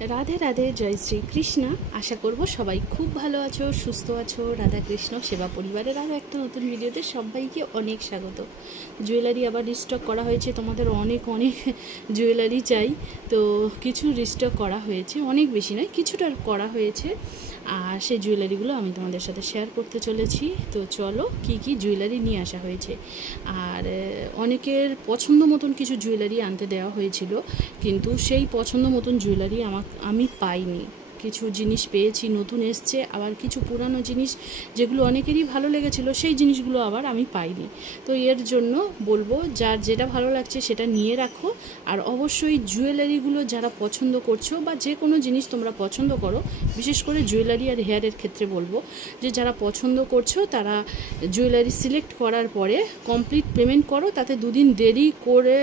राधे राधे जय श्री कृष्ण। आशा करब सबाई खूब भालो आछो, सुस्थ आछो। राधा कृष्ण सेवा परिवारेर आरो एकटा नतुन भिडियोते सबाइके अनेक स्वागत। जुएलारि आबार रिस्टक करा हयेछे, तोमादेर अनेक अनेक जुएलारि चाই, तो किछु रिस्टक करा हयेछे, अनेक बेशी नय, किछुटा करा हयेछे। আর সেই জুয়েলারিগুলো আমি তোমাদের সাথে শেয়ার করতে চলেছি। তো চলো কি কি জুয়েলারি নিয়ে আসা হয়েছে। আর অনেকের পছন্দ মতন কিছু জুয়েলারি আনতে দেওয়া হয়েছিল, কিন্তু সেই পছন্দ মতন জুয়েলারি আমি পাইনি। কিছু জিনিস পেয়েছি নতুন এসছে, আবার কিছু পুরানো জিনিস যেগুলো অনেকেরই ভালো লেগেছিল সেই জিনিসগুলো আবার আমি পাইনি। তো এর জন্য বলবো যার যেটা ভালো লাগছে সেটা নিয়ে রাখো। আর অবশ্যই জুয়েলারিগুলো যারা পছন্দ করছো বা যে কোনো জিনিস তোমরা পছন্দ করো, বিশেষ করে জুয়েলারি আর হেয়ারের ক্ষেত্রে বলবো যে যারা পছন্দ করছো তারা জুয়েলারি সিলেক্ট করার পরে কমপ্লিট পেমেন্ট করো। তাতে দুদিন দেরি করে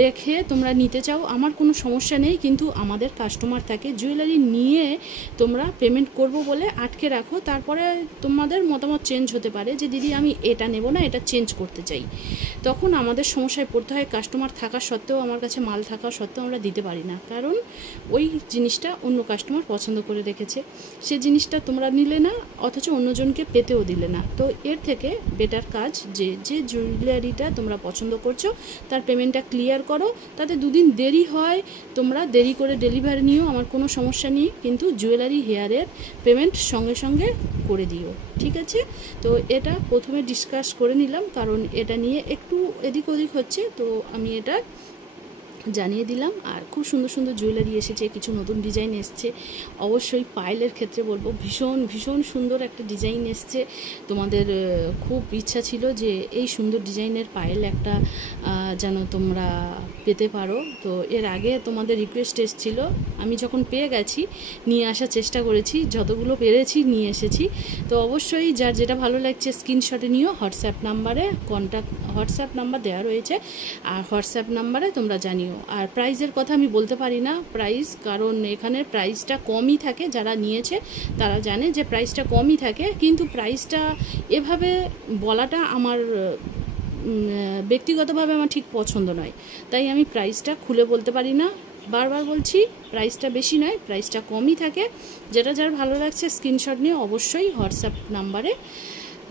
রেখে তোমরা নিতে চাও, আমার কোনো সমস্যা নেই, কিন্তু আমাদের কাস্টমার থাকে জুয়েলারি নিয়ে তোমরা পেমেন্ট করবো বলে আটকে রাখো। তারপরে তোমাদের মতামত চেঞ্জ হতে পারে যে দিদি আমি এটা নেব না, এটা চেঞ্জ করতে চাই। তখন আমাদের সমস্যায় পড়তে হয়। কাস্টমার থাকা সত্ত্বেও, আমার কাছে মাল থাকা সত্ত্বেও আমরা দিতে পারি না, কারণ ওই জিনিসটা অন্য কাস্টমার পছন্দ করে রেখেছে। সে জিনিসটা তোমরা নিলে না, অথচ অন্যজনকে পেতেও দিলে না। তো এর থেকে বেটার কাজ যে যে জুয়েলারিটা তোমরা পছন্দ করছো তার পেমেন্টটা ক্লিয়ার করো। তাতে দুদিন দেরি হয়, তোমরা দেরি করে ডেলিভারি নিও, আমার কোনো সমস্যা নেই, কিন্তু জুয়েলারি হেয়ারের পেমেন্ট সঙ্গে সঙ্গে করে দিও, ঠিক আছে? তো এটা প্রথমে ডিসকাস করে নিলাম, কারণ এটা নিয়ে একটু এদিক ওদিক হচ্ছে, তো আমি এটা জানিয়ে দিলাম। আর খুব সুন্দর সুন্দর জুয়েলারি এসেছে, কিছু নতুন ডিজাইন এসছে। অবশ্যই পায়েলের ক্ষেত্রে বলবো ভীষণ ভীষণ সুন্দর একটা ডিজাইন এসছে। তোমাদের খুব ইচ্ছা ছিল যে এই সুন্দর ডিজাইনের পায়েল একটা যেন তোমরা পেতে পারো। তো এর আগে তোমাদের রিকোয়েস্ট এসেছিলো, আমি যখন পেয়ে গেছি নিয়ে আসার চেষ্টা করেছি, যতগুলো পেরেছি নিয়ে এসেছি। তো অবশ্যই যার যেটা ভালো লাগছে স্ক্রিনশটে নিও, হোয়াটসঅ্যাপ নাম্বারে হোয়াটসঅ্যাপ নাম্বার দেওয়া রয়েছে, আর হোয়াটসঅ্যাপ নাম্বারে তোমরা জানিও। আর প্রাইসের কথা আমি বলতে পারি না প্রাইস, কারণ এখানে প্রাইসটা কমই থাকে, যারা নিয়েছে তারা জানে যে প্রাইসটা কমই থাকে, কিন্তু প্রাইসটা এভাবে বলাটা আমার ব্যক্তিগতভাবে আমার ঠিক পছন্দ নয়, তাই আমি প্রাইসটা খুলে বলতে পারি না। বারবার বলছি প্রাইসটা বেশি নয়, প্রাইসটা কমই থাকে। যেটা যার ভালো লাগছে স্ক্রিনশট নিয়ে অবশ্যই হোয়াটসঅ্যাপ নাম্বারে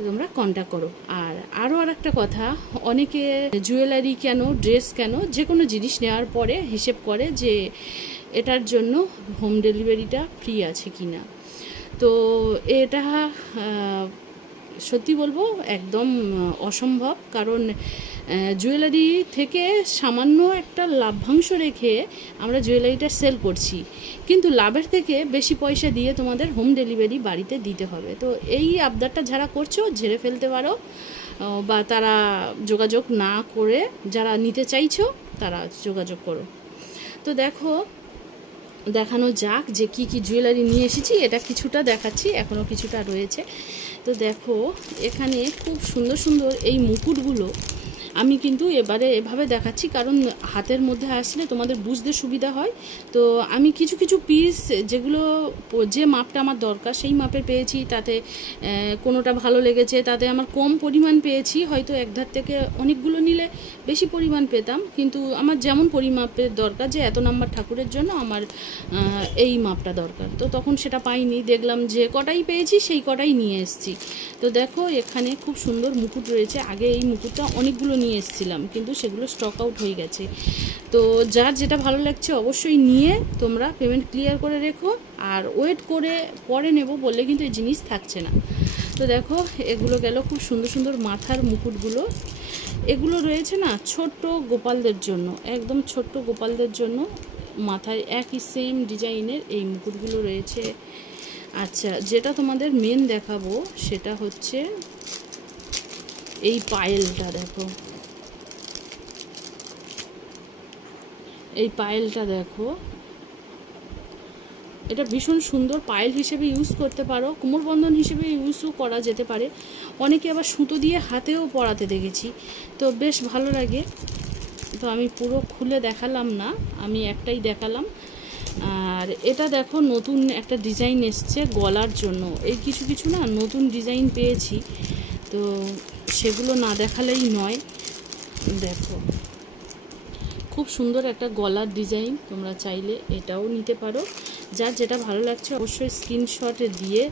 তোমরা কন্ট্যাক্ট করো। আর আরও একটা কথা, অনেকে জুয়েলারি কেন, ড্রেস কেন, যে কোনো জিনিস নেওয়ার পরে হিসেব করে যে এটার জন্য হোম ডেলিভারিটা ফ্রি আছে কি না। তো এটা সত্যি বলবো একদম অসম্ভব, কারণ জুয়েলারি থেকে সামান্য একটা লাভ্যাংশ রেখে আমরা জুয়েলারিটা সেল করছি, কিন্তু লাভের থেকে বেশি পয়সা দিয়ে তোমাদের হোম ডেলিভারি বাড়িতে দিতে হবে। তো এই আবদারটা যারা করছো ঝেড়ে ফেলতে পারো, বা তারা যোগাযোগ না করে যারা নিতে চাইছো তারা যোগাযোগ করো। তো দেখো দেখানো যাক যে কি কি জুয়েলারি নিয়ে এসেছি। এটা কিছুটা দেখাচ্ছি, এখনও কিছুটা রয়েছে। তো দেখো এখানে খুব সুন্দর সুন্দর এই মুকুটগুলো আমি কিন্তু এবারে এভাবে দেখাচ্ছি, কারণ হাতের মধ্যে আসলে তোমাদের বুঝতে সুবিধা হয়। তো আমি কিছু কিছু পিস যেগুলো যে মাপটা আমার দরকার সেই মাপের পেয়েছি, তাতে কোনোটা ভালো লেগেছে, তাতে আমার কম পরিমাণ পেয়েছি। হয়তো এক ধার থেকে অনেকগুলো নিলে বেশি পরিমাণ পেতাম, কিন্তু আমার যেমন পরিমাপের দরকার যে এত নাম্বার ঠাকুরের জন্য আমার এই মাপটা দরকার, তো তখন সেটা পাইনি। দেখলাম যে কটাই পেয়েছি সেই কটাই নিয়ে এসেছি। তো দেখো এখানে খুব সুন্দর মুকুট রয়েছে। আগে এই মুকুটটা অনেকগুলো নিয়ে এসেছিলাম, কিন্তু সেগুলো স্টক আউট হয়ে গেছে। তো যার যেটা ভালো লাগছে অবশ্যই নিয়ে তোমরা পেমেন্ট ক্লিয়ার করে রেখো, আর ওয়েট করে পরে নেব বললে কিন্তু এই জিনিস থাকছে না। তো দেখো এগুলো গেল খুব সুন্দর সুন্দর মাথার মুকুটগুলো। এগুলো রয়েছে না ছোট্ট গোপালদের জন্য, একদম ছোট্ট গোপালদের জন্য মাথায় একই সেম ডিজাইনের এই মুকুটগুলো রয়েছে। আচ্ছা, যেটা তোমাদের মেন দেখাবো সেটা হচ্ছে এই পায়েলটা। দেখো এই পায়েলটা দেখো, এটা ভীষণ সুন্দর। পায়েল হিসেবে ইউজ করতে পারো, কোমরবন্ধন হিসেবে ইউজও করা যেতে পারে। অনেকে আবার সুতো দিয়ে হাতেও পরাতে দেখেছি, তো বেশ ভালো লাগে। তো আমি পুরো খুলে দেখালাম না, আমি একটাই দেখালাম। আর এটা দেখো নতুন একটা ডিজাইন এসছে গলার জন্য। এই কিছু কিছু না নতুন ডিজাইন পেয়েছি, তো সেগুলো না দেখালেই নয়। দেখো খুব সুন্দর একটা গলার ডিজাইন, তোমরা চাইলে এটাও নিতে পারো। যার যেটা ভালো লাগছে অবশ্যই স্ক্রিনশট দিয়ে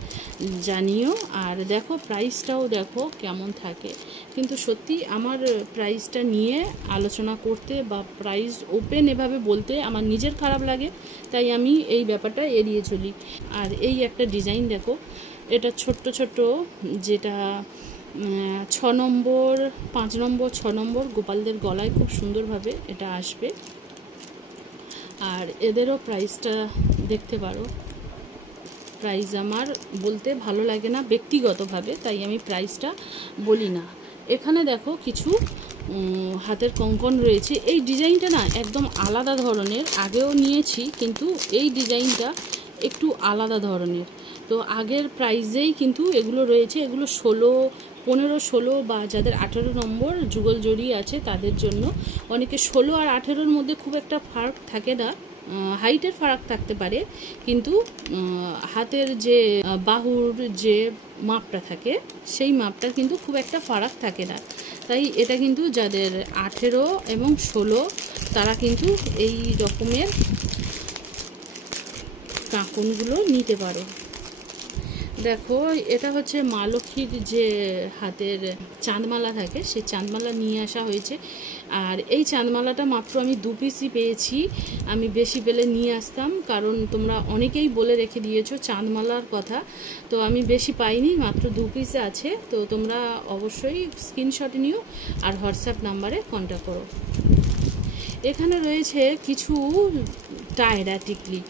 জানিও। আর দেখো প্রাইসটাও দেখো কেমন থাকে, কিন্তু সত্যি আমার প্রাইসটা নিয়ে আলোচনা করতে বা প্রাইস ওপেন এভাবে বলতে আমার নিজের খারাপ লাগে, তাই আমি এই ব্যাপারটা এড়িয়ে চলি। আর এই একটা ডিজাইন দেখো, এটা ছোট্ট ছোট্ট, যেটা 6 নম্বর 5 নম্বর 6 নম্বর গোপালদের গলায় খুব সুন্দরভাবে এটা আসবে। আর এদেরও প্রাইসটা দেখতে পারো। প্রাইস আমার বলতে ভালো লাগে না ব্যক্তিগতভাবে, তাই আমি প্রাইসটা বলি না। এখানে দেখো কিছু হাতের কঙ্কন রয়েছে। এই ডিজাইনটা না একদম আলাদা ধরনের, আগেও নিয়েছি কিন্তু এই ডিজাইনটা একটু আলাদা ধরনের। তো আগের প্রাইজেই কিন্তু এগুলো রয়েছে। এগুলো 16, 15, 16 বা যাদের 18 নম্বর যুগল জড়ি আছে তাদের জন্য। অনেকে 16 আর 18-র মধ্যে খুব একটা ফারাক থাকে না, হাইটের ফারাক থাকতে পারে, কিন্তু হাতের যে বাহুর যে মাপটা থাকে সেই মাপটা কিন্তু খুব একটা ফারাক থাকে না। তাই এটা কিন্তু যাদের 18 এবং 16 তারা কিন্তু এই রকমের কাঁকনগুলো নিতে পারো। দেখো এটা হচ্ছে মা লক্ষ্মীর যে হাতের চাঁদমালা থাকে, সেই চাঁদমালা নিয়ে আসা হয়েছে। আর এই চাঁদমালাটা মাত্র আমি 2 পিসই পেয়েছি। আমি বেশি পেলে নিয়ে আসতাম, কারণ তোমরা অনেকেই বলে রেখে দিয়েছো চাঁদমালার কথা, তো আমি বেশি পাইনি, মাত্র 2 পিসে আছে। তো তোমরা অবশ্যই স্ক্রিনশট নিও আর হোয়াটসঅ্যাপ নাম্বারে কন্ট্যাক্ট করো। এখানে রয়েছে কিছু টায়রা টিকলি।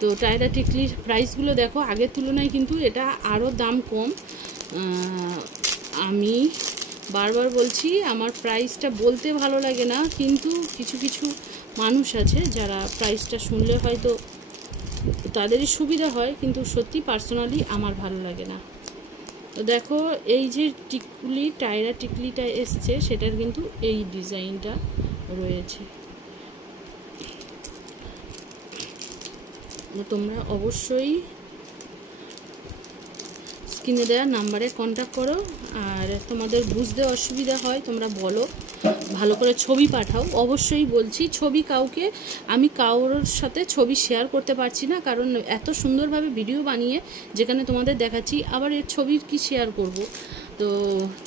তো টায়রা টিকলির প্রাইসগুলো দেখো আগের তুলনায় কিন্তু এটা আরও দাম কম। আমি বারবার বলছি আমার প্রাইসটা বলতে ভালো লাগে না, কিন্তু কিছু কিছু মানুষ আছে যারা প্রাইসটা শুনলে হয়তো তাদেরই সুবিধা হয়, কিন্তু সত্যি পার্সোনালি আমার ভালো লাগে না। তো দেখো এই যে টিকলি টায়রা টিকলিটা এসছে সেটার কিন্তু এই ডিজাইনটা রয়েছে। তোমরা অবশ্যই স্ক্রিনে দেওয়া নাম্বারে কন্ট্যাক্ট করো। আর তোমাদের বুঝতে অসুবিধা হয় তোমরা বলো, ভালো করে ছবি পাঠাও। অবশ্যই বলছি ছবি আমি কারোর সাথে ছবি শেয়ার করতে পারছি না, কারণ এত সুন্দরভাবে ভিডিও বানিয়ে যেখানে তোমাদের দেখাচ্ছি, আবার এর ছবি কি শেয়ার করব। তো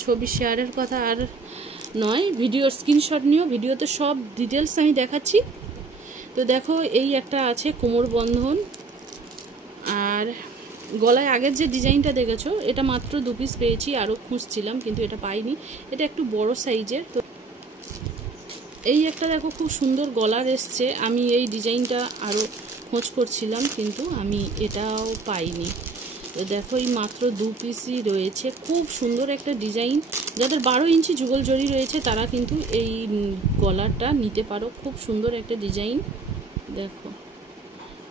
ছবি শেয়ারের কথা আর নয়, ভিডিওর স্ক্রিনশট নিও, ভিডিওতে সব ডিটেলস আমি দেখাচ্ছি। তো দেখো এই একটা আছে কোমর বন্ধন। আর গলায় আগের যে ডিজাইনটা দেখেছো এটা মাত্র 2 পিস পেয়েছি, আরও খুঁজছিলাম কিন্তু এটা পাইনি, এটা একটু বড় সাইজের। তো এই একটা দেখো খুব সুন্দর গলার এসছে, আমি এই ডিজাইনটা আরও খোঁজ করছিলাম কিন্তু আমি এটাও পাইনি। তো দেখো এই মাত্র 2 পিসই রয়েছে, খুব সুন্দর একটা ডিজাইন। যাদের 12 ইঞ্চি যুগল জড়ি রয়েছে তারা কিন্তু এই গলাটা নিতে পারো, খুব সুন্দর একটা ডিজাইন। দেখো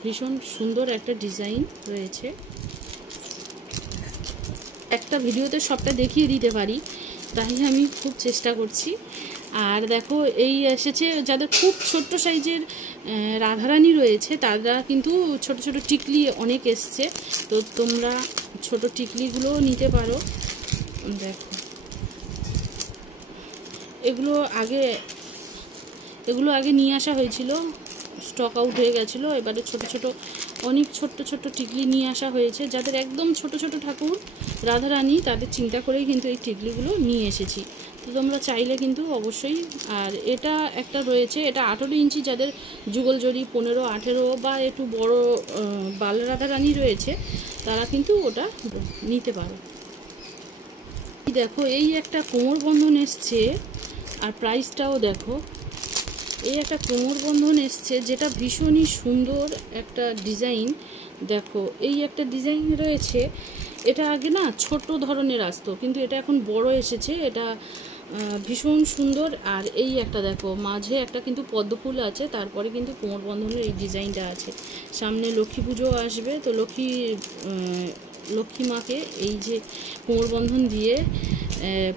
ভীষণ সুন্দর একটা ডিজাইন রয়েছে। একটা ভিডিওতে সবটা দেখিয়ে দিতে পারি, তাই আমি খুব চেষ্টা করছি। আর দেখো এই এসেছে যাদের খুব ছোট্ট সাইজের রাধারানী রয়েছে তারা কিন্তু ছোট ছোট টিকলি অনেক এসছে, তো তোমরা ছোট টিকলিগুলোও নিতে পারো। দেখো এগুলো আগে নিয়ে আসা হয়েছিল, স্টক আউট হয়ে গেছিলো, এবারে অনেক ছোট্ট ছোট্ট টিকলি নিয়ে আসা হয়েছে। যাদের একদম ছোট ছোট ঠাকুর রাধারানী তাদের চিন্তা করেই কিন্তু এই টিকলিগুলো নিয়ে এসেছি। তো তোমরা চাইলে কিন্তু অবশ্যই। আর এটা একটা রয়েছে, এটা 18 ইঞ্চি যাদের যুগল জড়ি 15, 18 বা একটু বড় বাল রাধারানী রয়েছে তারা কিন্তু ওটা নিতে পারো। দেখো এই একটা কোমর বন্ধন এসছে, আর প্রাইসটাও দেখো। এই একটা কোমর বন্ধন এসছে যেটা ভীষণই সুন্দর একটা ডিজাইন। দেখো এই একটা ডিজাইন রয়েছে, এটা আগে না ছোট ধরনের আসতো কিন্তু এটা এখন বড় এসেছে, এটা ভীষণ সুন্দর। আর এই একটা দেখো মাঝে একটা কিন্তু পদ্ম ফুল আছে, তারপরে কিন্তু কোমর বন্ধনের এই ডিজাইনটা আছে। সামনে লক্ষ্মী পুজো আসবে, তো লক্ষ্মী মাকে এই যে কোমরবন্ধন দিয়ে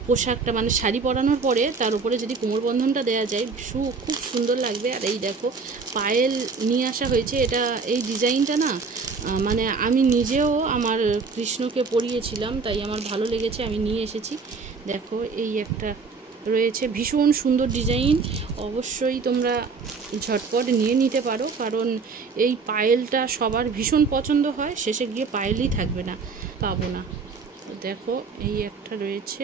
পোশাকটা মানে শাড়ি পরানোর পরে তার উপরে যদি কোমরবন্ধনটা দেওয়া যায় খুব সুন্দর লাগবে। আর এই দেখো পায়েল নিয়ে আসা হয়েছে, এটা এই ডিজাইনটা না মানে আমি নিজেও আমার কৃষ্ণকে পরিয়েছিলাম, তাই আমার ভালো লেগেছে, আমি নিয়ে এসেছি। দেখো এই একটা রয়েছে, ভীষণ সুন্দর ডিজাইন। অবশ্যই তোমরা ঝটপট নিয়ে নিতে পারো, কারণ এই পায়েলটা সবার ভীষণ পছন্দ হয়, শেষে গিয়ে পায়েলই থাকবে না, পাবো না। দেখো এই একটা রয়েছে,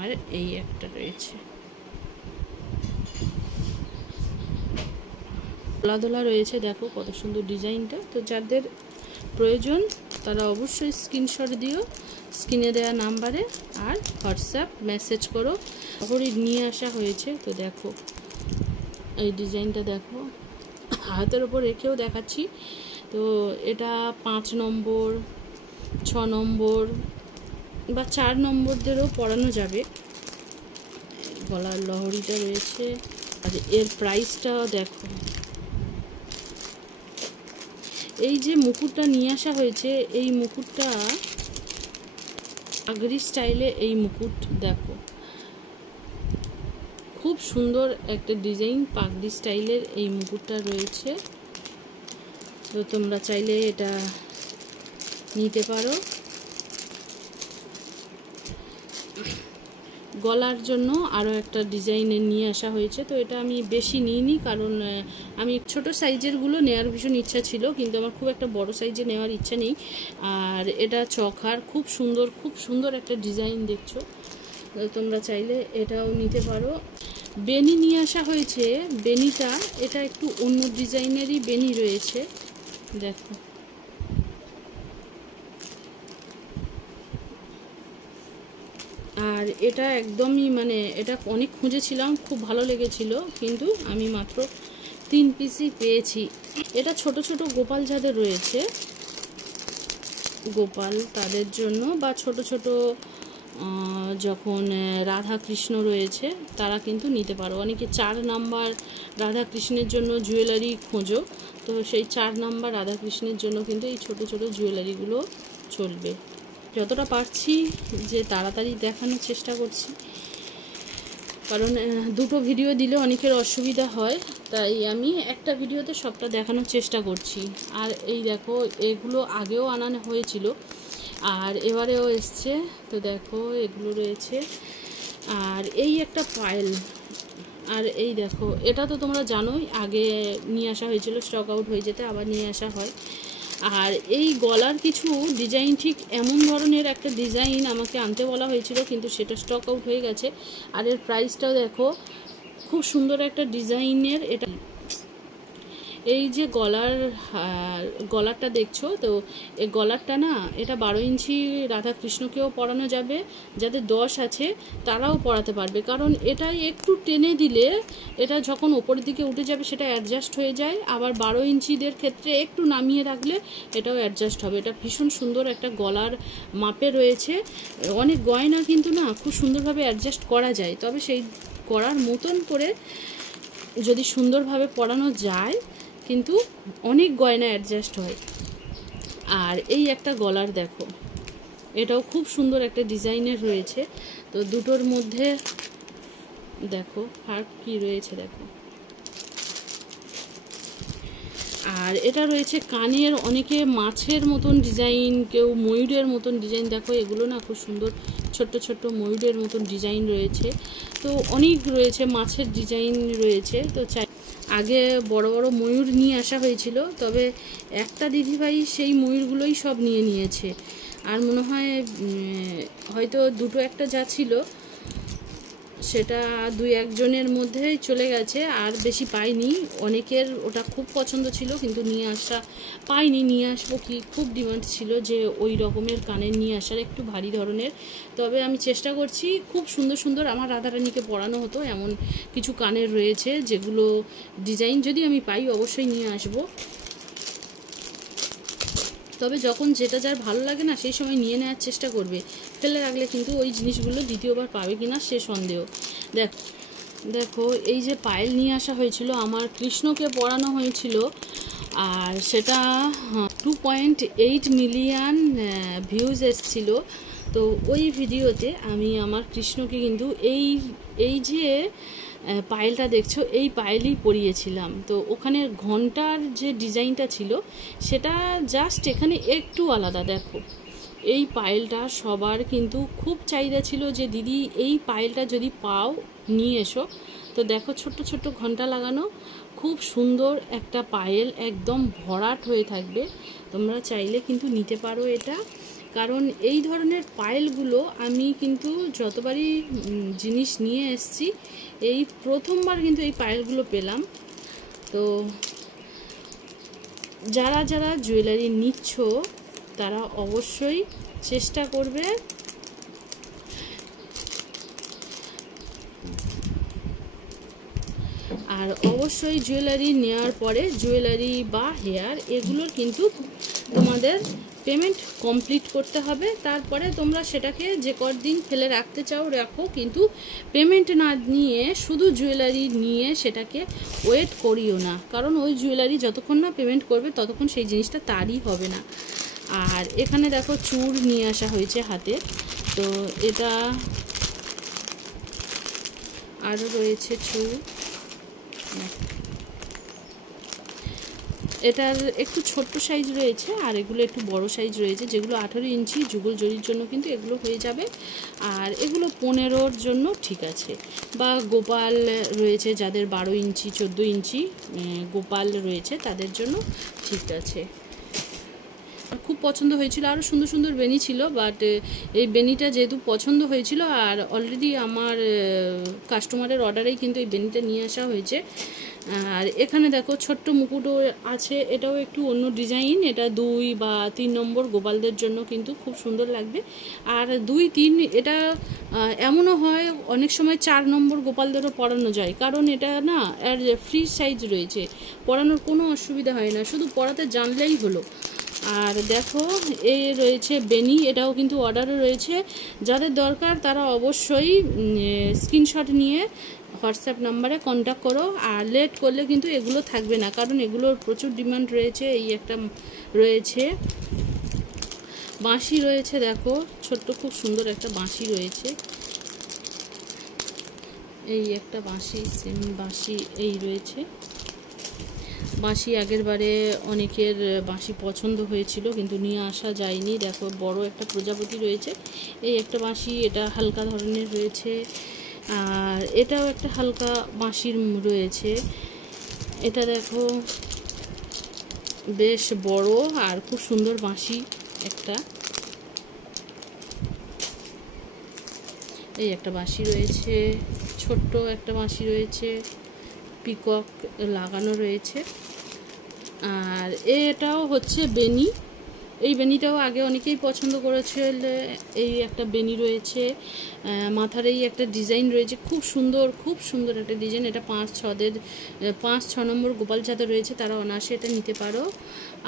আর এই একটা রয়েছে, দোলা দোলা রয়েছে। দেখো কত সুন্দর ডিজাইনটা। তো যাদের প্রয়োজন তারা অবশ্যই স্ক্রিনশট দিও স্ক্রিনে দেওয়া নাম্বারে, আর হোয়াটসঅ্যাপ মেসেজ করো। তারপরে নিয়ে আসা হয়েছে। তো দেখো এই ডিজাইনটা, দেখো হাতের ওপর রেখেও দেখাচ্ছি। তো এটা 5 নম্বর, 6 নম্বর বা 4 নম্বরদেরও পরানো যাবে। গলার লহরিটা রয়েছে, আর এর প্রাইসটাও দেখো। এই যে মুকুটটা নিয়ে আসা হয়েছে, এই মুকুটটা পাগড়ি স্টাইলে, এই মুকুট দেখো খুব সুন্দর একটা ডিজাইন, পাগড়ি স্টাইলের এই মুকুটটা রয়েছে। তো তোমরা চাইলে এটা নিতে পারো। গলার জন্য আরও একটা ডিজাইনের নিয়ে আসা হয়েছে। তো এটা আমি বেশি নিইনি, কারণ আমি ছোট সাইজেরগুলো নেওয়ার ভীষণ ইচ্ছা ছিল, কিন্তু আমার খুব একটা বড় সাইজে নেওয়ার ইচ্ছা নেই। আর এটা চখার, খুব সুন্দর একটা ডিজাইন দেখছো। তোমরা চাইলে এটাও নিতে পারো। বেনি নিয়ে আসা হয়েছে, বেনিটা এটা একটু অন্য ডিজাইনেরই বেনি রয়েছে, দেখো। আর এটা একদমই মানে এটা অনেক খুঁজেছিলাম, খুব ভালো লেগেছিল, কিন্তু আমি মাত্র 3 পিসই পেয়েছি। এটা ছোট ছোট গোপাল যাদের রয়েছে, গোপাল তাদের জন্য, বা ছোট ছোট যখন রাধা কৃষ্ণ রয়েছে তারা কিন্তু নিতে পারো। অনেকে 4 নাম্বার রাধা কৃষ্ণের জন্য জুয়েলারি খোঁজো, তো সেই 4 নাম্বার রাধা কৃষ্ণের জন্য কিন্তু এই ছোট ছোট জুয়েলারিগুলো চলবে। যতটা পারছি যে তাড়াতাড়ি দেখানোর চেষ্টা করছি, কারণ দুটো ভিডিও দিলে অনেকের অসুবিধা হয়, তাই আমি একটা ভিডিওতে সবটা দেখানোর চেষ্টা করছি। আর এই দেখো এগুলো আগেও আনানো হয়েছিল, আর এবারেও এসছে। তো দেখো এগুলো রয়েছে, আর এই একটা পায়েল, আর এই দেখো এটা তো তোমরা জানোই আগে নিয়ে আসা হয়েছিল, স্টক আউট হয়ে যেতে আবার নিয়ে আসা হয়। আর এই গলার কিছু ডিজাইন, ঠিক এমন ধরনের একটা ডিজাইন আমাকে আনতে বলা হয়েছিল, কিন্তু সেটা স্টক আউট হয়ে গেছে। আর এর প্রাইসটাও দেখো, খুব সুন্দর একটা ডিজাইনের। এটা এই যে গলারটা দেখছো, তো এই গলারটা না, এটা 12 ইঞ্চি রাধা কৃষ্ণকেও পরানো যাবে, যাদের 10 আছে তারাও পরাতে পারবে, কারণ এটাই একটু টেনে দিলে এটা যখন ওপরের দিকে উঠে যাবে সেটা অ্যাডজাস্ট হয়ে যায়। আবার 12 ইঞ্চিদের ক্ষেত্রে একটু নামিয়ে রাখলে এটাও অ্যাডজাস্ট হবে। এটা ভীষণ সুন্দর একটা গলার মাপে রয়েছে। অনেক গয়না কিন্তু না খুব সুন্দরভাবে অ্যাডজাস্ট করা যায়, তবে সেই করার মতন করে যদি সুন্দরভাবে পরানো যায়, কিন্তু অনেক গয়না অ্যাডজাস্ট হয়। আর এই একটা গলার দেখো, এটাও খুব সুন্দর একটা ডিজাইনের রয়েছে। তো দুটোর মধ্যে দেখো ফার্ক কি রয়েছে দেখো। আর এটা রয়েছে কানের, অনেকে মাছের মতন ডিজাইন, কেউ ময়ূরের মতন ডিজাইন, দেখো এগুলো না খুব সুন্দর ছোট্ট ছোট্ট ময়ূরের মতন ডিজাইন রয়েছে। তো অনেক রয়েছে, মাছের ডিজাইন রয়েছে। তো চাই আগে বড় বড় ময়ূর নিয়ে আসা হয়েছিল, তবে একটা দিদিভাই সেই ময়ূরগুলোই সব নিয়ে নিয়েছে। আর মনে হয় হয়তো দুটো একটা যা ছিল সেটা 2-1 জনের মধ্যেই চলে গেছে, আর বেশি পাইনি। অনেকের ওটা খুব পছন্দ ছিল, কিন্তু নিয়ে আসা পাইনি। নিয়ে আসবো কি, খুব ডিমান্ড ছিল যে ওই রকমের কানের নিয়ে আসার, একটু ভারী ধরনের। তবে আমি চেষ্টা করছি, খুব সুন্দর সুন্দর আমার রাধারানীকে পরানো হতো এমন কিছু কানের রয়েছে, যেগুলো ডিজাইন যদি আমি পাই অবশ্যই নিয়ে আসবো। তবে যখন যেটা যার ভালো লাগে না সেই সময় নিয়ে নেওয়ার চেষ্টা করবে, ফেলে রাখলে কিন্তু ওই জিনিসগুলো দ্বিতীয়বার পাবে কিনা সে সন্দেহ। দেখো এই যে পায়েল নিয়ে আসা হয়েছিল, আমার কৃষ্ণকে পরানো হয়েছিল, আর সেটা 2.8 মিলিয়ন ভিউজ এসেছিল। তো ওই ভিডিওতে আমি আমার কৃষ্ণকে কিন্তু এই যে পায়েলটা দেখছো, এই পায়েলই পরিয়েছিলাম। তো ওখানে ঘন্টার যে ডিজাইনটা ছিল সেটা জাস্ট এখানে একটু আলাদা, দেখো এই পায়েলটা সবার কিন্তু খুব চাহিদা ছিল যে দিদি এই পায়েলটা যদি পাও নিয়ে এসো। তো দেখো ছোট্ট ছোট্ট ঘন্টা লাগানো খুব সুন্দর একটা পায়েল, একদম ভরাট হয়ে থাকবে। তোমরা চাইলে কিন্তু নিতে পারো এটা, কারণ এই ধরনের পায়েলগুলো আমি কিন্তু যতবারই জিনিস নিয়ে এসেছি এই প্রথমবার কিন্তু এই পায়েলগুলো পেলাম। তো যারা যারা জুয়েলারি নিচ্ছ তারা অবশ্যই চেষ্টা করবে আর অবশ্যই জুয়েলারি নেওয়ার পরে জুয়েলারি বা হেয়ার এগুলোর কিন্তু তোমাদের পেমেন্ট কমপ্লিট করতে হবে। তারপরে তোমরা সেটাকে যে কদিন ফেলে রাখতে চাও রাখো, কিন্তু পেমেন্ট না নিয়ে শুধু জুয়েলারি নিয়ে সেটাকে ওয়েট করিও না, কারণ ওই জুয়েলারি যতক্ষণ না পেমেন্ট করবে ততক্ষণ সেই জিনিসটা তারই হবে না। আর এখানে দেখো চূড় নিয়ে আসা হয়েছে হাতে, তো এটা আরও রয়েছে চূড়। এটার একটু ছোট্ট সাইজ রয়েছে আর এগুলো একটু বড় সাইজ রয়েছে, যেগুলো 18 ইঞ্চি যুগল জরির জন্য কিন্তু এগুলো হয়ে যাবে, আর এগুলো 15-র জন্য ঠিক আছে। বা গোপাল রয়েছে যাদের 12 ইঞ্চি 14 ইঞ্চি গোপাল রয়েছে তাদের জন্য ঠিক আছে। খুব পছন্দ হয়েছিল, আরও সুন্দর সুন্দর বেনি ছিল, বাট এই বেনিটা যেহেতু পছন্দ হয়েছিল আর অলরেডি আমার কাস্টমারের অর্ডারেই কিন্তু এই বেনিটা নিয়ে আসা হয়েছে। আর এখানে দেখো ছোট্ট মুকুটও আছে, এটাও একটু অন্য ডিজাইন, এটা 2 বা 3 নম্বর গোপালদের জন্য কিন্তু খুব সুন্দর লাগবে। আর 2-3 এটা এমনও হয় অনেক সময় 4 নম্বর গোপালদেরও পরানো যায়, কারণ এটা না এর ফ্রি সাইজ রয়েছে, পরানোর কোনো অসুবিধা হয় না, শুধু পরাতে জানলেই হলো। আর দেখো এ রয়েছে বেনি, এটাও কিন্তু অর্ডারও রয়েছে, যাদের দরকার তারা অবশ্যই স্ক্রিনশট নিয়ে হোয়াটসঅ্যাপ নাম্বারে কন্ট্যাক্ট করো। আর লেট করলে কিন্তু এগুলো থাকবে না, কারণ এগুলোর প্রচুর ডিমান্ড রয়েছে। এই একটা রয়েছে বাঁশি রয়েছে, দেখো ছোট্ট খুব সুন্দর একটা বাঁশি রয়েছে, এই একটা বাঁশি সেম বাঁশি এই রয়েছে। বাঁশি আগের বারে অনেকের বাঁশি পছন্দ হয়েছিল কিন্তু নিয়ে আসা যায়নি। দেখো বড় একটা প্রজাপতি রয়েছে, এই একটা বাঁশি, এটা হালকা ধরনের রয়েছে। আর এটাও একটা হালকা বাঁশির রয়েছে, এটা দেখো বেশ বড় আর খুব সুন্দর বাঁশি একটা। এই একটা বাঁশি রয়েছে, ছোট্ট একটা বাঁশি রয়েছে, পিকক লাগানো রয়েছে। আর এটাও হচ্ছে বেনি, এই বেনিটাও আগে অনেকেই পছন্দ করেছে। এই একটা বেনি রয়েছে, মাথার এই একটা ডিজাইন রয়েছে, খুব সুন্দর একটা ডিজাইন। এটা 5-6 নম্বর গোপাল যাদের রয়েছে তারা অনায়াসে এটা নিতে পারো।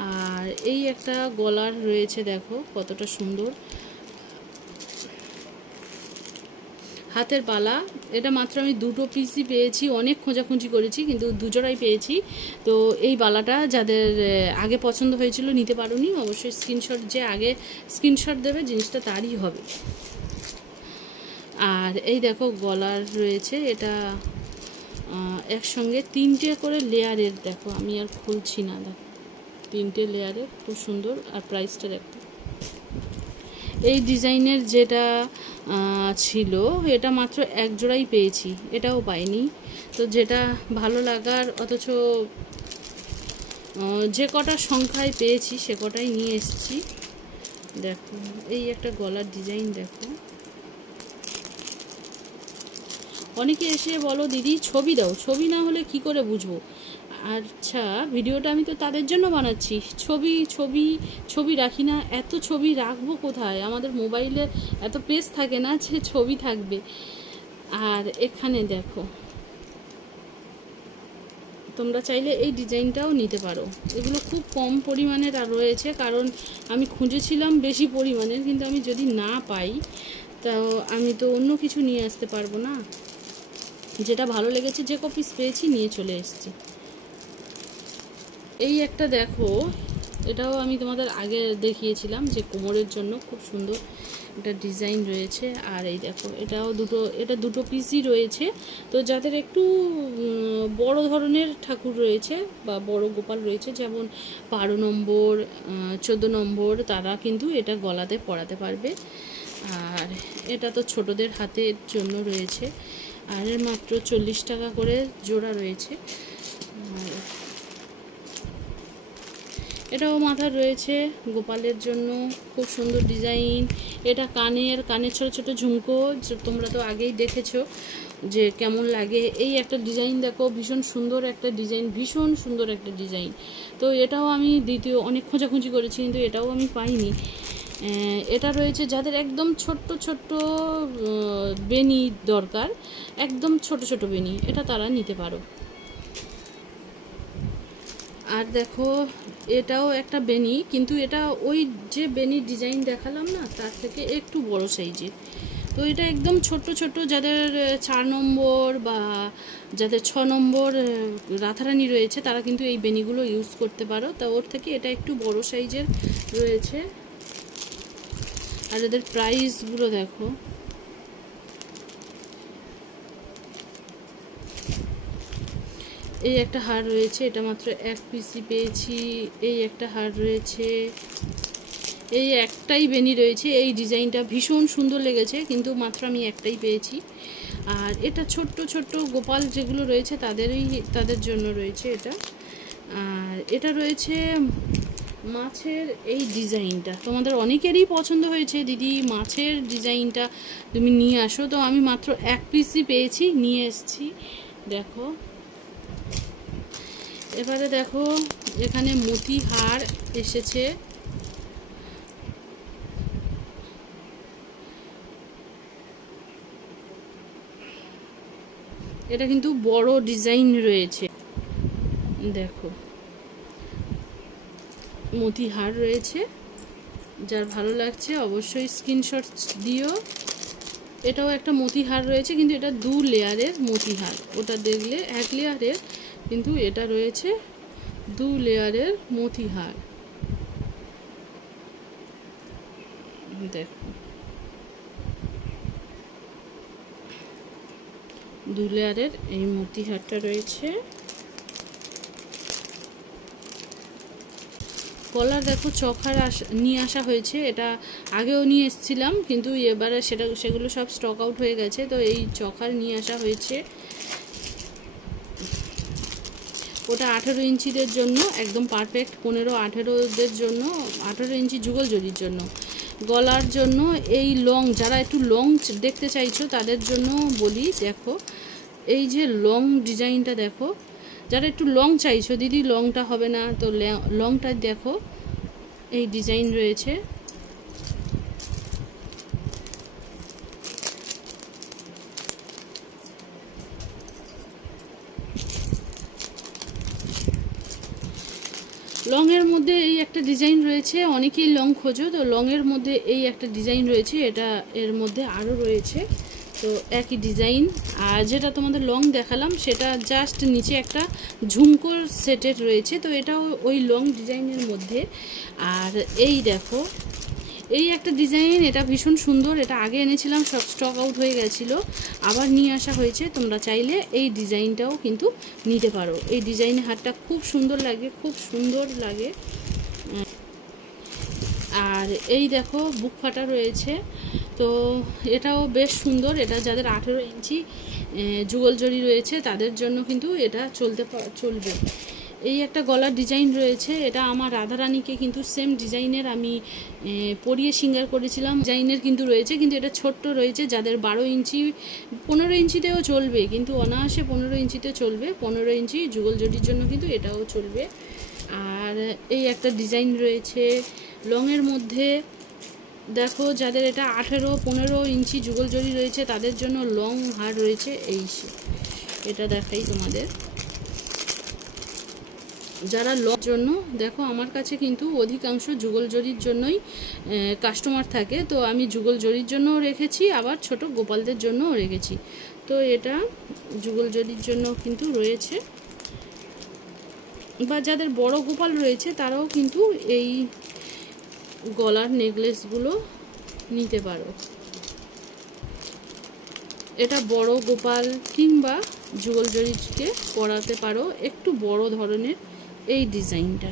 আর এই একটা গলার রয়েছে, দেখো কতটা সুন্দর। হাতের বালা, এটা মাত্র আমি 2 পিসই পেয়েছি, অনেক খোঁজাখুঁজি করেছি কিন্তু 2 জোড়াই পেয়েছি। তো এই বালাটা যাদের আগে পছন্দ হয়েছিল নিতে পারোনি, অবশ্যই স্ক্রিনশট, যে আগে স্ক্রিনশট দেবে জিনিসটা তারই হবে। আর এই দেখো গলার রয়েছে, এটা একসঙ্গে 3টে করে লেয়ারের, দেখো আমি আর খুলছি না, দেখো 3টে লেয়ারের, খুব সুন্দর। আর প্রাইসটা দেখো, এই ডিজাইনের যেটা ছিল এটা মাত্র 1 জোড়াই পেয়েছি, এটাও পাইনি। তো যেটা ভালো লাগার, অথচ যে কটা সংখ্যায় পেয়েছি সে কটাই নিয়ে এসেছি। দেখো এই একটা গলার ডিজাইন, দেখো অনেকে এসে বলো দিদি ছবি দাও, ছবি না হলে কি করে বুঝবো। আচ্ছা ভিডিওটা আমি তো তাদের জন্য বানাচ্ছি, ছবি রাখি না, এত ছবি রাখবো কোথায়, আমাদের মোবাইলে এত পেজ থাকে না যে ছবি থাকবে। আর এখানে দেখো তোমরা চাইলে এই ডিজাইনটাও নিতে পারো, এগুলো খুব কম পরিমাণের আর রয়েছে, কারণ আমি খুঁজেছিলাম বেশি পরিমাণের, কিন্তু আমি যদি না পাই তাও আমি তো অন্য কিছু নিয়ে আসতে পারবো না। যেটা ভালো লেগেছে, যে কপিস পেয়েছি নিয়ে চলে এসেছি। এই একটা দেখো এটাও আমি তোমাদের আগে দেখিয়েছিলাম যে কোমরের জন্য খুব সুন্দর একটা ডিজাইন রয়েছে। আর এই দেখো এটা দুটো পিসই রয়েছে। তো যাদের একটু বড় ধরনের ঠাকুর রয়েছে বা বড় গোপাল রয়েছে, যেমন 12 নম্বর 14 নম্বর, তারা কিন্তু এটা গলাতে পরাতে পারবে। আর এটা তো ছোটদের হাতের জন্য রয়েছে। আর এর মাত্র 40 টাকা করে জোড়া রয়েছে। এটাও মাথার রয়েছে গোপালের জন্য, খুব সুন্দর ডিজাইন। এটা কানের ছোট ছোট ঝুমকো, তোমরা তো আগেই দেখেছো যে কেমন লাগে। এই একটা ডিজাইন দেখো, ভীষণ সুন্দর একটা ডিজাইন। তো এটাও আমি অনেক খোঁজাখুঁজি করেছি, কিন্তু এটাও আমি পাইনি। এটা রয়েছে যাদের একদম ছোট্ট ছোট্ট বেনি দরকার, একদম ছোট ছোট বেনি, এটা তারা নিতে পারো। আর দেখো এটাও একটা বেনি, কিন্তু এটা ওই যে বেনির ডিজাইন দেখালাম না, তার থেকে একটু বড় সাইজের। তো এটা একদম ছোট্ট ছোট্ট, যাদের 4 নম্বর বা যাদের 6 নম্বর রাধারানী রয়েছে, তারা কিন্তু এই বেনিগুলো ইউজ করতে পারো। তা ওর থেকে এটা একটু বড় সাইজের রয়েছে। আর এদের প্রাইসগুলো দেখো, এই একটা হার রয়েছে, এটা মাত্র 1 পিসই পেয়েছি। এই একটা হার রয়েছে, এই একটাই বেনি রয়েছে। এই ডিজাইনটা ভীষণ সুন্দর লেগেছে, কিন্তু মাত্র আমি একটাই পেয়েছি। আর এটা ছোট্ট ছোট্ট গোপাল যেগুলো রয়েছে তাদের জন্য রয়েছে এটা। আর এটা রয়েছে মাছের এই ডিজাইনটা, তোমাদের অনেকেরই পছন্দ হয়েছে, দিদি মাছের ডিজাইনটা তুমি নিয়ে আসো। তো আমি মাত্র 1 পিসই পেয়েছি, নিয়ে এসেছি। দেখো এবারে দেখো এখানে মতি হার এসেছে। এটা কিন্তু বড় ডিজাইন রয়েছে, দেখো মতি হার রয়েছে। যার ভালো লাগছে অবশ্যই স্ক্রিনশট দিও। এটাও একটা মতি হার রয়েছে, কিন্তু এটা 2 লেয়ারের মতি হার। ওটা দেখলে 1 লেয়ারের, কিন্তু এটা রয়েছে 2 লেয়ারের মতি হার। দেখো 2 লেয়ারের এই মতি হারটা রয়েছে। কলার দেখো চখার নিয়ে আসা হয়েছে, এটা আগেও নিয়ে এসেছিলাম, কিন্তু এবারে সেগুলো সব স্টক আউট হয়ে গেছে। তো এই চখার নিয়ে আসা হয়েছে। ওটা 18 ইঞ্চিদের জন্য একদম পারফেক্ট, 15-18দের জন্য, 18 ইঞ্চি যুগল জরির জন্য। গলার জন্য এই লং, যারা একটু লং দেখতে চাইছো তাদের জন্য বলি, দেখো এই যে লং ডিজাইনটা দেখো, যারা একটু লং চাইছো দিদি লংটা হবে না, তো লংটা দেখো এই ডিজাইন রয়েছে। লংয়ের মধ্যে এই একটা ডিজাইন রয়েছে, অনেকেই লং খোঁজো, তো লংয়ের মধ্যে এই একটা ডিজাইন রয়েছে। এটা এর মধ্যে আরও রয়েছে, তো একই ডিজাইন। আর যেটা তোমাদের লং দেখালাম সেটা জাস্ট নিচে একটা ঝুমকোর সেটের রয়েছে, তো এটাও ওই লং ডিজাইনের মধ্যে। আর এই দেখো এই একটা ডিজাইন, এটা ভীষণ সুন্দর। এটা আগে এনেছিলাম, সব স্টক আউট হয়ে গেছিলো, আবার নিয়ে আসা হয়েছে। তোমরা চাইলে এই ডিজাইনটাও কিন্তু নিতে পারো। এই ডিজাইনের হারটা খুব সুন্দর লাগে, খুব সুন্দর লাগে। আর এই দেখো বুক ফাটা রয়েছে, তো এটাও বেশ সুন্দর। এটা যাদের 18 ইঞ্চি যুগল জরি রয়েছে তাদের জন্য কিন্তু এটা চলবে। এই একটা গলার ডিজাইন রয়েছে, এটা আমার রাধারানীকে কিন্তু সেম ডিজাইনের আমি পরিয়ে সিঙ্গার করেছিলাম। ডিজাইনের কিন্তু রয়েছে, কিন্তু এটা ছোট্ট রয়েছে। যাদের 12 ইঞ্চি 15 ইঞ্চিতেও চলবে, কিন্তু অনায়াসে 15 ইঞ্চিতে চলবে। 15 ইঞ্চি যুগল জরির জন্য কিন্তু এটাও চলবে। আর এই একটা ডিজাইন রয়েছে লংয়ের মধ্যে, দেখো যাদের এটা 18-15 ইঞ্চি যুগল জরি রয়েছে তাদের জন্য লং হার রয়েছে। এটা দেখাই তোমাদের, যারা লং জন্য, দেখো আমার কাছে কিন্তু অধিকাংশ যুগল জরির জন্যই কাস্টমার থাকে, তো আমি যুগল জরির জন্যও রেখেছি, আবার ছোট গোপালদের জন্যও রেখেছি। তো এটা যুগল জরির জন্য কিন্তু রয়েছে। বা যাদের বড় গোপাল রয়েছে তারাও কিন্তু এই গলার নেকলেসগুলো নিতে পারো। এটা বড় গোপাল কিংবা যুগল জরিকে পরাতে পারো, একটু বড় ধরনের এই ডিজাইনটা।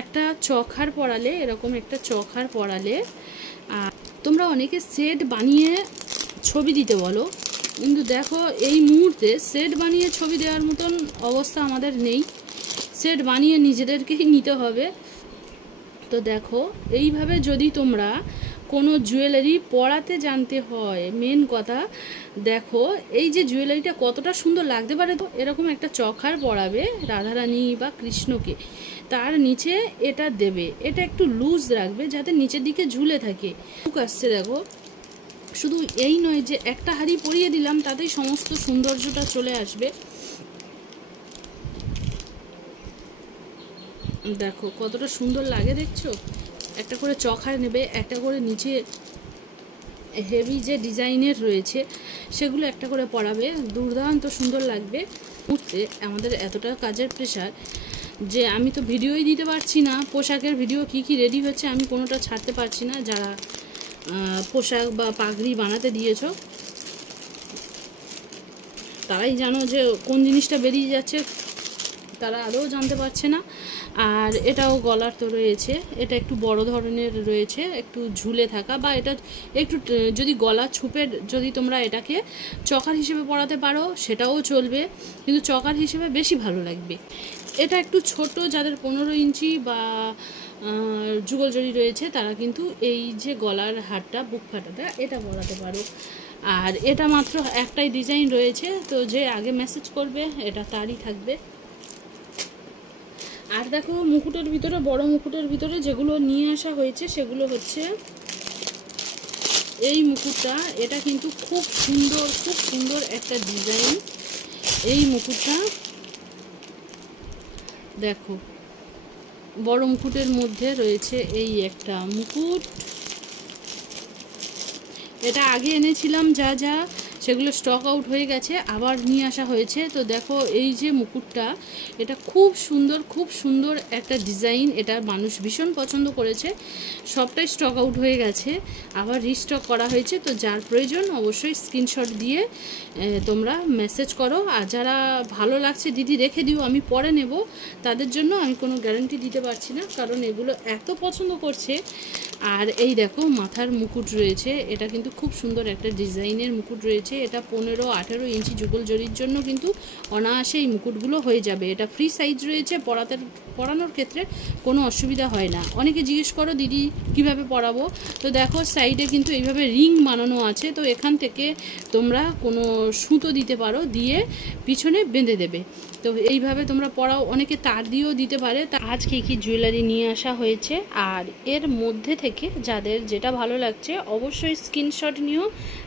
একটা চখার পরালে, এরকম একটা চখার পরালে, আর তোমরা অনেকে সেট বানিয়ে ছবি দিতে বলো, কিন্তু দেখো এই মুহূর্তে সেট বানিয়ে ছবি দেওয়ার মতন অবস্থা আমাদের নেই, সেট বানিয়ে নিজেদেরকেই নিতে হবে। তো দেখো এইভাবে যদি তোমরা কোনো জুয়েলারি পরাতে জানতে হয়, মেন কথা দেখো এই যে জুয়েলারিটা কতটা সুন্দর লাগতে পারে। তো এরকম একটা চখার পরাবে রাধারানী বা কৃষ্ণকে, তার নিচে এটা দেবে, এটা একটু লুজ রাখবে যাতে নিচের দিকে ঝুলে থাকে। আসছে দেখো, শুধু এই নয় যে একটা হাড়ি পরিয়ে দিলাম তাতেই সমস্ত সৌন্দর্যটা চলে আসবে। দেখো কতটা সুন্দর লাগে, দেখছো? একটা করে চখার নেবে, একটা করে নিচে হেভি যে ডিজাইনের রয়েছে সেগুলো একটা করে পরাবে, দুর্দান্ত সুন্দর লাগবে। মুহূর্তে আমাদের এতটা কাজের প্রেশার যে আমি তো ভিডিওই দিতে পারছি না, পোশাকের ভিডিও কি কি রেডি হচ্ছে আমি কোনোটা ছাড়তে পারছি না। যারা পোশাক বা পাগড়ি বানাতে দিয়েছ তারাই জানো যে কোন জিনিসটা বেরিয়ে যাচ্ছে, তারা আদৌ জানতে পারছে না। আর এটাও গলার তো রয়েছে, এটা একটু বড় ধরনের রয়েছে, একটু ঝুলে থাকা, বা এটা একটু যদি গলা ছুপে যদি তোমরা এটাকে চকার হিসেবে পরাতে পারো সেটাও চলবে, কিন্তু চকার হিসেবে বেশি ভালো লাগবে। এটা একটু ছোট, যাদের 15 ইঞ্চি বা যুগল জড়ি রয়েছে তারা কিন্তু এই যে গলার হারটা, বুক ফাটাটা, এটা পরাতে পারো। আর এটা মাত্র একটাই ডিজাইন রয়েছে, তো যে আগে মেসেজ করবে এটা তারই থাকবে। আর দেখো মুকুটের ভিতরে, বড় মুকুটের ভিতরে যেগুলো নিয়ে আসা হয়েছে সেগুলো হচ্ছে এই মুকুটটা। এটা কিন্তু খুব সুন্দর, খুব সুন্দর একটা ডিজাইন। এই মুকুটটা দেখো, বড় মুকুটের মধ্যে রয়েছে এই একটা মুকুট। এটা আগে এনেছিলাম যা যা সেগুলো স্টক আউট হয়ে গেছে, আবার নিয়ে আসা হয়েছে। তো দেখো এই যে মুকুটটা, এটা খুব সুন্দর, খুব সুন্দর একটা ডিজাইন, এটা মানুষ ভীষণ পছন্দ করেছে, সবটাই স্টক আউট হয়ে গেছে, আবার রিস্টক করা হয়েছে। তো যার প্রয়োজন অবশ্যই স্ক্রিনশট দিয়ে তোমরা মেসেজ করো। আর যারা ভালো লাগছে দিদি রেখে দিও আমি পরে নেব, তাদের জন্য আমি কোনো গ্যারান্টি দিতে পারছি না, কারণ এগুলো এত পছন্দ করছে। আর এই দেখো মাথার মুকুট রয়েছে, এটা কিন্তু খুব সুন্দর একটা ডিজাইনের মুকুট রয়েছে। এটা 15-18 ইঞ্চি যুগল জরির জন্য কিন্তু অনায়াসে এই মুকুটগুলো হয়ে যাবে। এটা ফ্রি সাইজ রয়েছে, পরানোর ক্ষেত্রে কোনো অসুবিধা হয় না। অনেকে জিজ্ঞেস করো দিদি কিভাবে পরাবো, তো দেখো সাইডে কিন্তু এইভাবে রিং বানানো আছে, তো এখান থেকে তোমরা কোনো সুতো দিতে পারো, দিয়ে পিছনে বেঁধে দেবে। তো এইভাবে তোমরা পরাও, অনেকে তার দিয়েও দিতে পারে। তা আজকে কি জুয়েলারি নিয়ে আসা হয়েছে, আর এর মধ্যে থেকে যাদের যেটা ভালো লাগছে অবশ্যই স্ক্রিনশট নিও,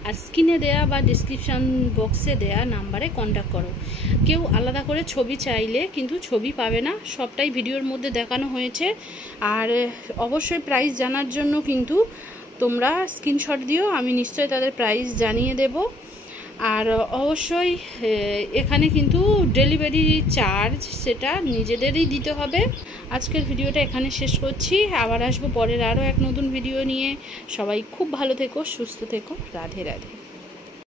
আর স্ক্রিনে দেয়া বা ডিসক্রিপশান বক্সে দেয়া নাম্বারে কন্ট্যাক্ট করো। কেউ আলাদা করে ছবি চাইলে কিন্তু ছবি পাবে না, সবটাই ভিডিওর মধ্যে দেখানো হয়েছে। আর অবশ্যই প্রাইস জানার জন্য কিন্তু তোমরা স্ক্রিনশট দিও, আমি নিশ্চয়ই তাদের প্রাইস জানিয়ে দেব। আর অবশ্যই এখানে কিন্তু ডেলিভারি চার্জ সেটা নিজেদেরই দিতে হবে। আজকের ভিডিওটা এখানে শেষ করছি, আবার আসবো পরের আরও এক নতুন ভিডিও নিয়ে। সবাই খুব ভালো থেকো, সুস্থ থেকো, রাধে রাধে।